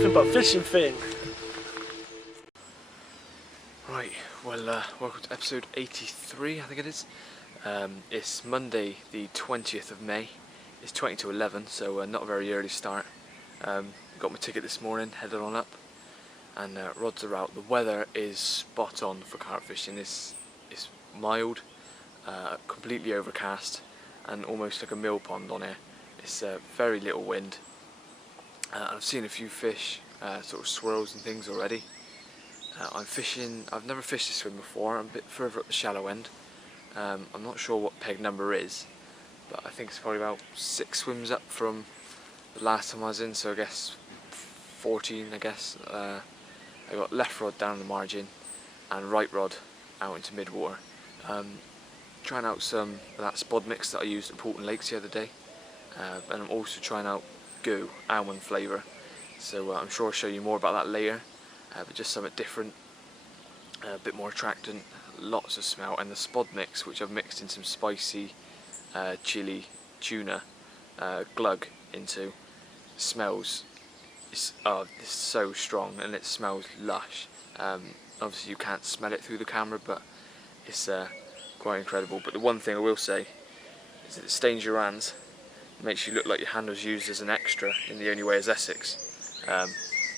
nothing but fishing thing. Right, well, welcome to episode 83, I think it is. It's Monday, the 20th of May. It's 20 to 11, so not a very early start. Got my ticket this morning, headed on up, and rods are out. The weather is spot on for carp fishing. It's mild, completely overcast, and almost like a mill pond on here. It's very little wind. I've seen a few fish, sort of swirls and things already. I'm fishing, I've never fished this swim before. I'm a bit further up the shallow end. I'm not sure what peg number is, but I think it's probably about 6 swims up from the last time I was in, so I guess 14, I guess. I got left rod down the margin and right rod out into mid-water. Trying out some of that spod mix that I used at Portland Lakes the other day, and I'm also trying out goo, almond flavour, so I'm sure I'll show you more about that later, but just something different, a bit more attractant, lots of smell, and the spod mix, which I've mixed in some spicy chili tuna glug into, smells, it's so strong and it smells lush. Obviously you can't smell it through the camera, but it's quite incredible. But the one thing I will say is that it stains your hands. It makes you look like your hand was used as an extra in The Only Way is Essex.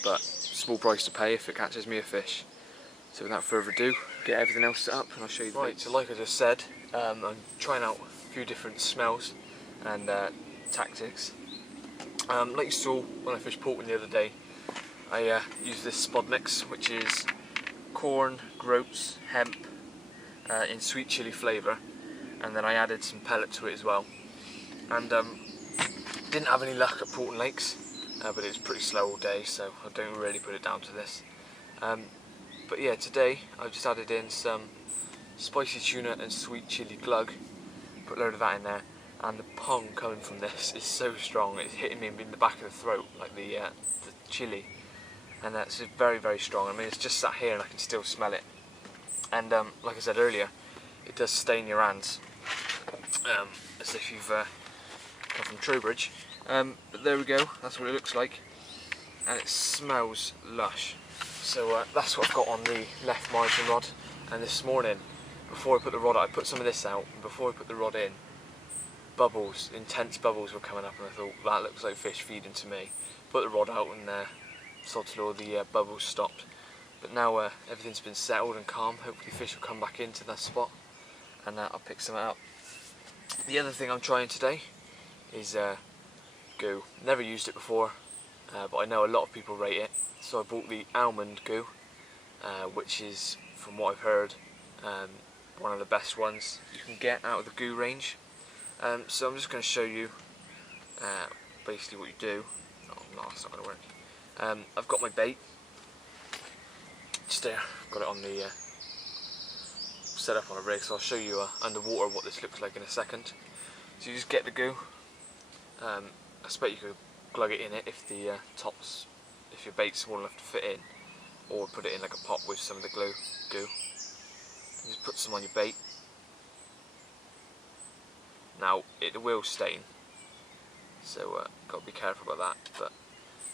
But small price to pay if it catches me a fish. So without further ado, get everything else set up and I'll show you the baits. So like I just said, I'm trying out a few different smells and tactics. Like you saw when I fished Portland the other day, I used this spod mix, which is corn, groats, hemp in sweet chili flavour, and then I added some pellet to it as well. And didn't have any luck at Portland Lakes, but it was pretty slow all day, so I don't really put it down to this. But yeah, today I've just added in some spicy tuna and sweet chili glug, put a load of that in there, and the pong coming from this is so strong, it's hitting me in the back of the throat, like the chili, and that's very, very strong. I mean, it's just sat here and I can still smell it. And like I said earlier, it does stain your hands, as if you've come from Trowbridge. But there we go, that's what it looks like, and it smells lush. So that's what I've got on the left margin rod. And this morning, before I put the rod out, I put some of this out, and before I put the rod in, bubbles, intense bubbles were coming up, and I thought, that looks like fish feeding to me. Put the rod out and sod's law, the bubbles stopped. But now everything's been settled and calm, hopefully fish will come back into that spot, and I'll pick some up. The other thing I'm trying today is goo. Never used it before, but I know a lot of people rate it, so I bought the almond goo, which is, from what I've heard, one of the best ones you can get out of the goo range. So I'm just going to show you basically what you do. Oh no, it's not going to work. I've got my bait just there, got it on the set up on a rig, so I'll show you underwater what this looks like in a second. So you just get the goo. I expect you could glug it in it if the if your bait's small enough to fit in, or put it in like a pot with some of the goo. Just put some on your bait. Now it will stain, so got to be careful about that. But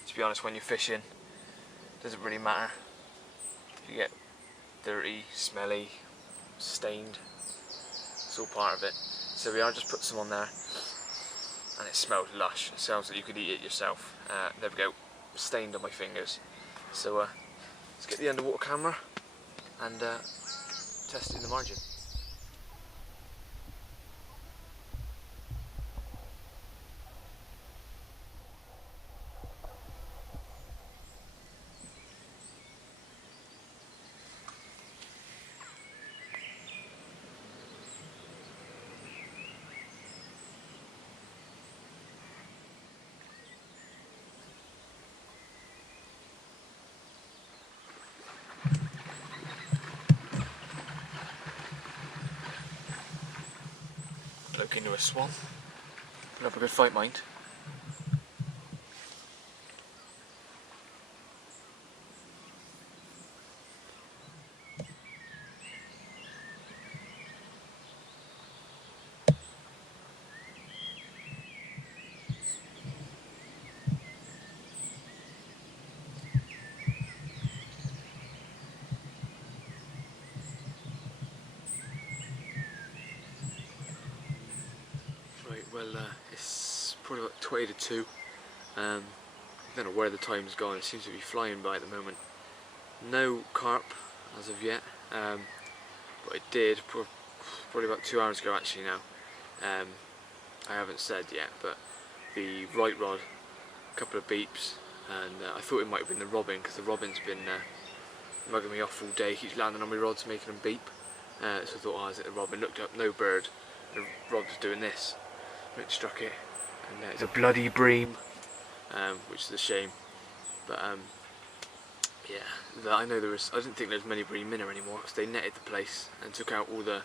to be honest, when you're fishing, it doesn't really matter if you get dirty, smelly, stained. It's all part of it. So we are just put some on there, and it smells lush. It sounds like you could eat it yourself. There we go, stained on my fingers. So let's get the underwater camera and test it in the margin. Look into a swan. Put up a good fight, mind. probably about 20 to 2. I don't know where the time's gone, it seems to be flying by at the moment. No carp as of yet, but it did probably about 2 hours ago actually now. I haven't said yet, but the right rod, a couple of beeps, and I thought it might have been the robin, because the robin's been mugging me off all day, keeps landing on my rods making them beep. So I thought, oh, is it the robin? Looked up, no bird, the rod was doing this, and it struck it, and it's a bloody bream, which is a shame. But yeah, I know I didn't think there was many bream in there anymore, because they netted the place and took out or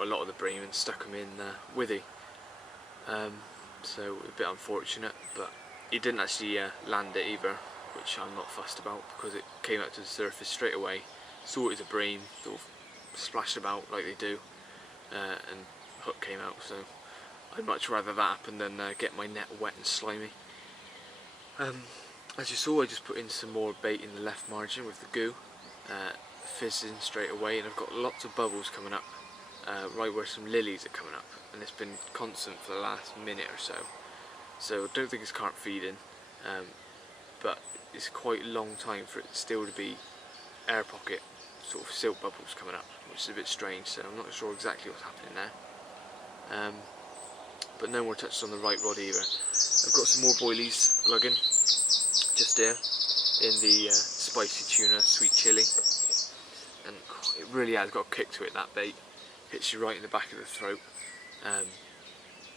a lot of the bream and stuck them in withy. So a bit unfortunate, but he didn't actually land it either, which I'm not fussed about, because it came up to the surface straight away, saw it was a bream, sort of splashed about like they do, and hook came out. So I'd much rather that happen than get my net wet and slimy. As you saw, I just put in some more bait in the left margin with the goo, fizzing straight away, and I've got lots of bubbles coming up, right where some lilies are coming up, and it's been constant for the last minute or so. So I don't think it's carp feeding, but it's quite a long time for it still to be air pocket sort of silt bubbles coming up, which is a bit strange, so I'm not sure exactly what's happening there. But no more touches on the right rod either. I've got some more boilies glugging just here in the spicy tuna sweet chili, and it really has got a kick to it, that bait. Hits you right in the back of the throat,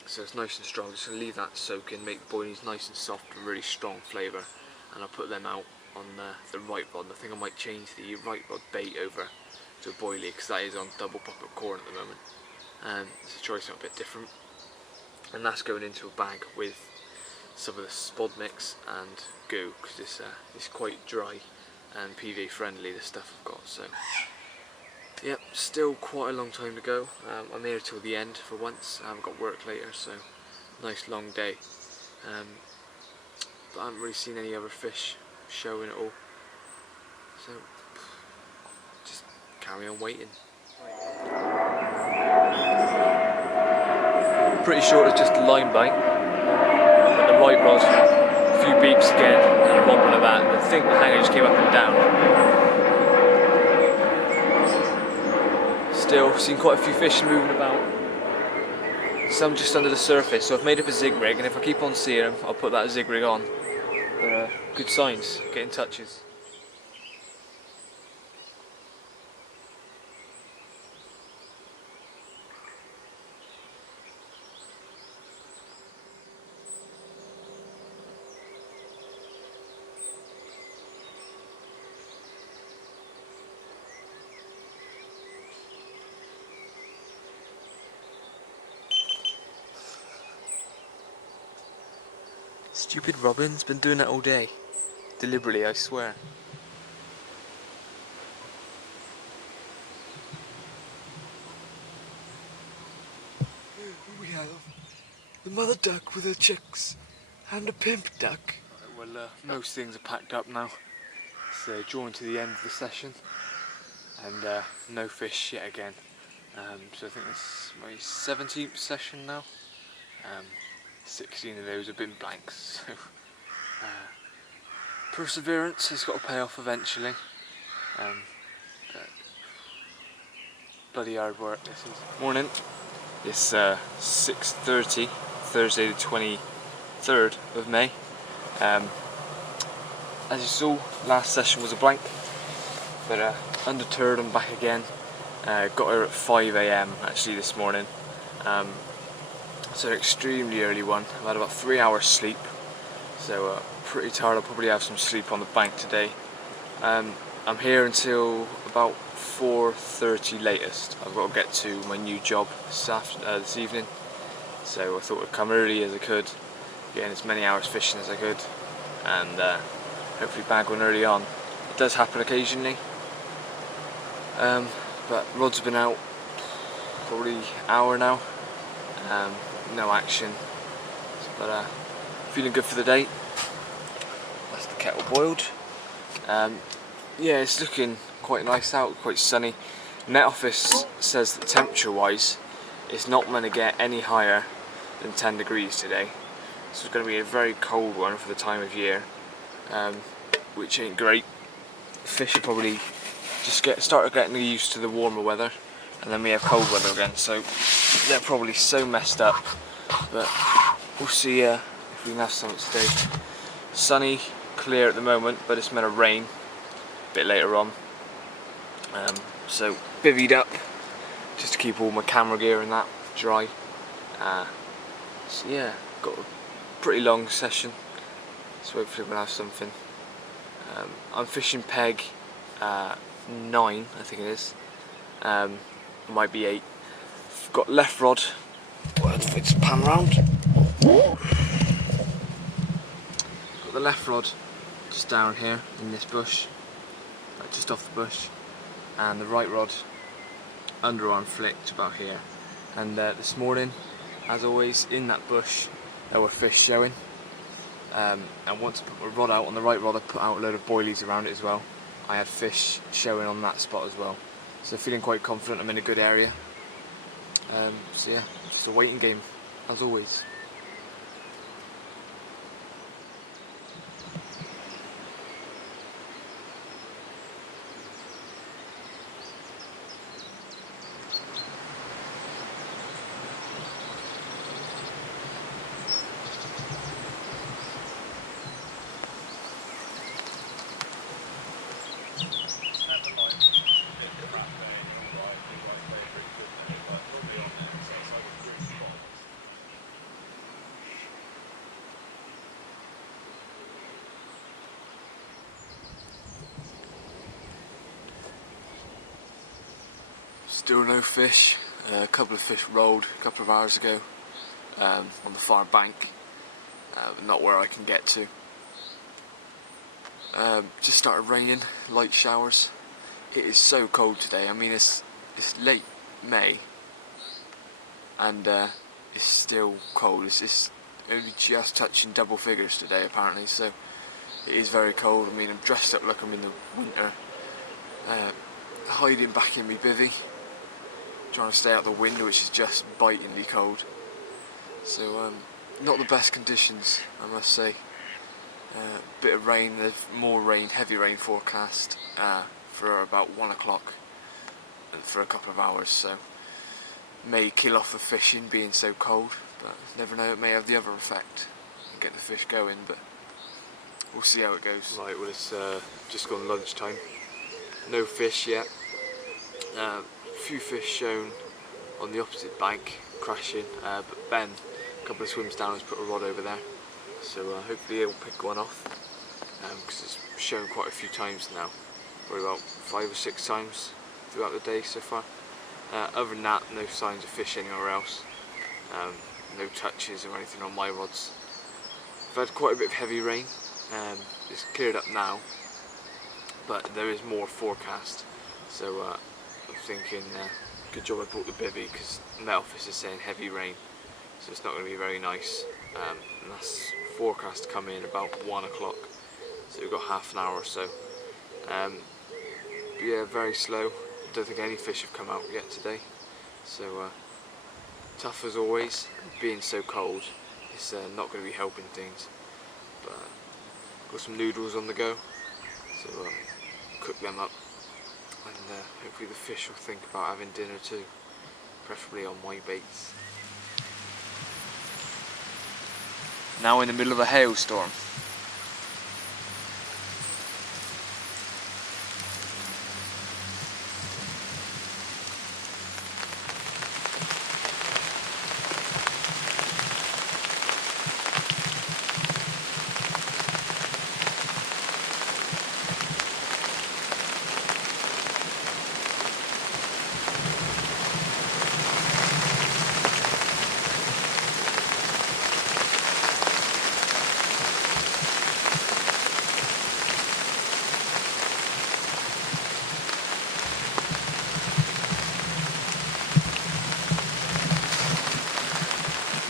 so it's nice and strong. Just going to leave that soak in, make the boilies nice and soft with really strong flavour, and I'll put them out on the right rod. I think I might change the right rod bait over to a boilie, because that is on double poppet corn at the moment. So try something a bit different, and that's going into a bag with some of the spod mix and goo, because it's quite dry and PV friendly, the stuff I've got. So yep, still quite a long time to go. I'm here till the end for once. I haven't got work later, so nice long day. But I haven't really seen any other fish showing at all, so just carry on waiting. Pretty sure it's just a line bite, but the right rod, a few beeps again, and a wobble of that. I think the hanger just came up and down. Still seen quite a few fish moving about, some just under the surface, so I've made up a zig rig, and if I keep on seeing them I'll put that zig rig on. But good signs, getting touches. Stupid robin's been doing that all day. Deliberately, I swear. We have the mother duck with her chicks and a pimp duck. Right, well, most things are packed up now. It's drawing to the end of the session, and no fish yet again. So I think this is my 17th session now. 16 of those have been blanks, so perseverance has got to pay off eventually. But bloody hard work this is. Morning. It's 6:30, Thursday the 23rd of May. As you saw, last session was a blank, but undeterred, I'm back again. Got here at 5 AM actually this morning. So an extremely early one. I've had about 3 hours sleep, so pretty tired. I'll probably have some sleep on the bank today. I'm here until about 4:30 latest. I've got to get to my new job this evening, so I thought I'd come early as I could, get in as many hours fishing as I could, and hopefully bag one early on. It does happen occasionally, but rods have been out probably an hour now. No action, but feeling good for the day. That's the kettle boiled. Yeah, it's looking quite nice out, quite sunny. Net Office says that temperature wise it's not going to get any higher than 10 degrees today, This is going to be a very cold one for the time of year, which ain't great. Fish will probably just start getting used to the warmer weather, and then we have cold weather again, so they're probably so messed up. But we'll see if we can have something today. Sunny, clear at the moment, but it's meant to rain a bit later on. So bivvied up just to keep all my camera gear and that dry. So yeah, got a pretty long session, so hopefully we'll have something. I'm fishing peg 9, I think it is. It might be 8. I've got left rod. Well, if I just pan round. Got the left rod just down here in this bush, just off the bush, and the right rod underarm flicked about here. And this morning, as always, in that bush there were fish showing. And once I put my rod out on the right rod, I put out a load of boilies around it as well. I had fish showing on that spot as well. So feeling quite confident I'm in a good area. So yeah, just a waiting game, as always. Still no fish. A couple of fish rolled a couple of hours ago on the far bank, but not where I can get to. Just started raining, light showers. It is so cold today. I mean, it's late May and it's still cold. It's only just touching double figures today apparently, so it is very cold. I mean, I'm dressed up like I'm in the winter, hiding back in my bivvy, trying to stay out the wind, which is just bitingly cold. So not the best conditions, I must say. Bit of rain, there's more rain, heavy rain forecast for about 1 o'clock for a couple of hours, so may kill off the fishing being so cold, but never know, it may have the other effect and get the fish going, but we'll see how it goes. Right, well, it's just gone lunchtime, no fish yet. A few fish shown on the opposite bank crashing, but Ben, a couple of swims down, has put a rod over there, so hopefully he'll pick one off, because it's shown quite a few times now, probably about 5 or 6 times throughout the day so far. Other than that, no signs of fish anywhere else, no touches or anything on my rods. I've had quite a bit of heavy rain, it's cleared up now, but there is more forecast, so I'm thinking good job I brought the bivvy, because Met Office is saying heavy rain, so it's not going to be very nice, and that's forecast to come in about 1 o'clock, so we've got half an hour or so. But yeah, very slow. I don't think any fish have come out yet today, so tough as always. Being so cold, it's not going to be helping things, but got some noodles on the go, so cook them up, and hopefully the fish will think about having dinner too, preferably on my baits. Now in the middle of a hailstorm.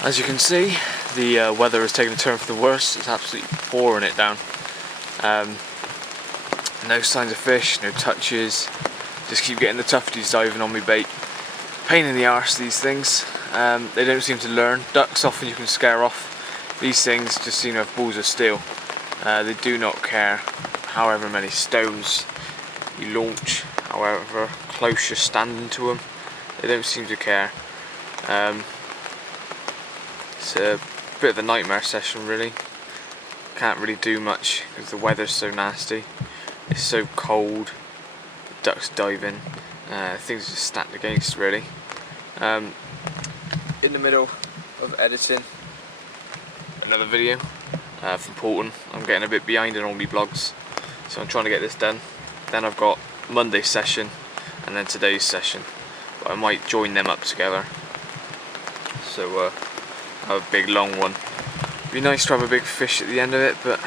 As you can see, the weather has taken a turn for the worse. It's absolutely pouring it down. No signs of fish, no touches. Just keep getting the tufties diving on me bait. Pain in the arse, these things. They don't seem to learn. Ducks often you can scare off These things just seem to have balls of steel. They do not care however many stones you launch, however close you're standing to them. They don't seem to care. It's a bit of a nightmare session really. Can't really do much because the weather's so nasty. It's so cold. The ducks diving. Things are just stacked against really. In the middle of editing another video from Portland. I'm getting a bit behind in all my vlogs, so I'm trying to get this done. Then I've got Monday's session and then today's session, but I might join them up together. So have a big long one. Be nice to have a big fish at the end of it, but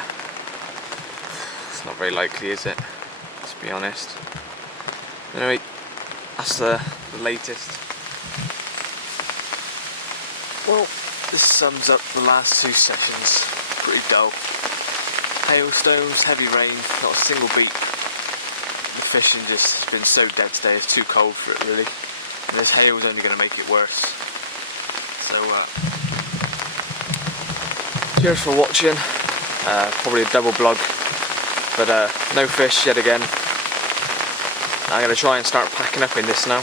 it's not very likely, is it? Let's be honest. Anyway, that's the latest. Well, this sums up the last two sessions. Pretty dull. Hailstones, heavy rain, not a single beat. The fishing just has been so dead today, it's too cold for it really. And this hail's only going to make it worse. So, cheers for watching. Probably a double vlog, but no fish yet again. I'm going to try and start packing up in this now.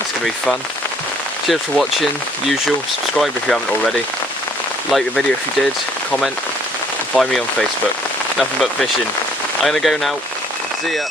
It's going to be fun. Cheers for watching, usual. Subscribe if you haven't already. Like the video if you did, comment, and find me on Facebook. Nothing but fishing. I'm going to go now. See ya.